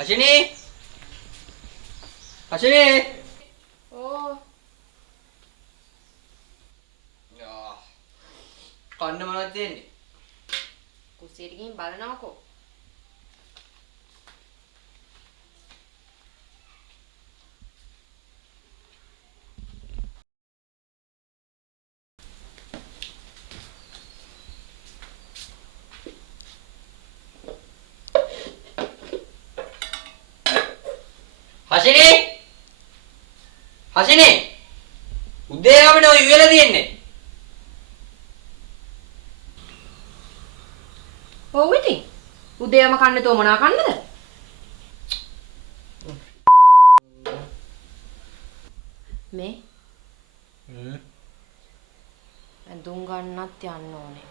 හෂිනී හෂිනී ඕ කන්න මොනවද තියෙන්නේ? කුස්සියට ගිහින් බලනවාකෝ. හෂිනී හෂිනී උදේ ගමනේ ඔය ඉවෙලා තියෙන්නේ. ඔව් ඉතින්. උදේම කන්නේ තෝ මොනවා කන්නද? මේ ඇඳුම් ගන්නත් යන්න ඕනේ.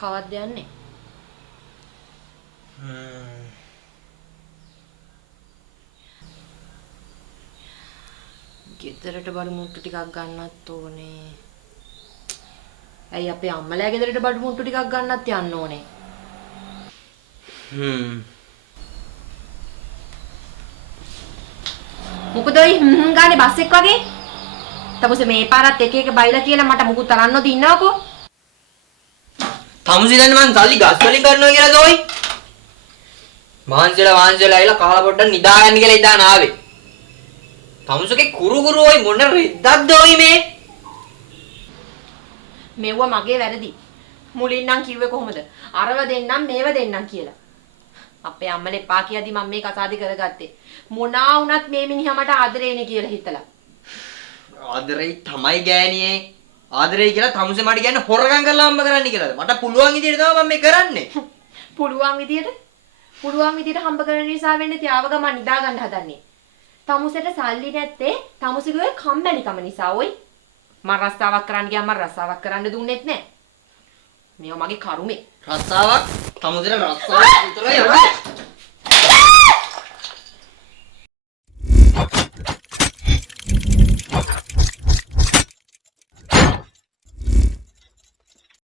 කවද්ද යන්නේ? ගෙදරට බඩු මුට්ටු ටිකක් ගන්නත් ඕනේ. ඇයි අපේ අම්මලා ගෙදරට බඩු මුට්ටු ටිකක් ගන්නත් යන්න ඕනේ. මොකද ඔය ගානේ බස් එක වගේ? තමුසේ මේ පාරත් එක එක බයිලා කියලා මට මුකුත් තරන්න නොදී ඉන්නවකෝ. තමුසේ දැන් මං සල්ලි ගස් වලින් කරනවා කියලාද ඔයි? මාන්සලා ඇවිල්ලා කහලා පොඩ්ඩක් නිදා ගන්න කියලා ඉදාන ආවේ. තමුසේගේ කුරු ඔයි මොන රෙද්දක්ද ඔයි මේ? මෙව්ව මගේ වැරදි. මුලින් නම් කිව්වේ කොහොමද? අරව දෙන්නම් මේව දෙන්නම් කියලා. අපේ අම්මලා එපා කියද්දි මම මේ කසාදි කරගත්තේ. මොනා වුණත් මේ මිනිහා මට ආදරේනේ කියලා හිතලා. ආදරේ තමයි ගෑණියේ. ආදරේ කියලා තමුසේ මට කියන්නේ හොරගම් කරලා හම්බ කරන්න කියලාද? මට පුළුවන් විදියට තමයි මම මේ කරන්නේ. පුළුවන් විදියට හම්බ කරන නිසා වෙන්නේ තියාව ගමන් නිදා ගන්න හදන්නේ. තමුසෙට සල්ලි නැත්තේ තමුසෙගේ කම්මැලිකම නිසා ඔයි. මම රස්සාවක් කරන්න ගියාම මම රස්සාවක් කරන්න දුන්නෙත් නැහැ. මේව මගේ කරුමේ. රස්සාවක් තමුසේට රස්සාවක් විතරයි යන්නේ.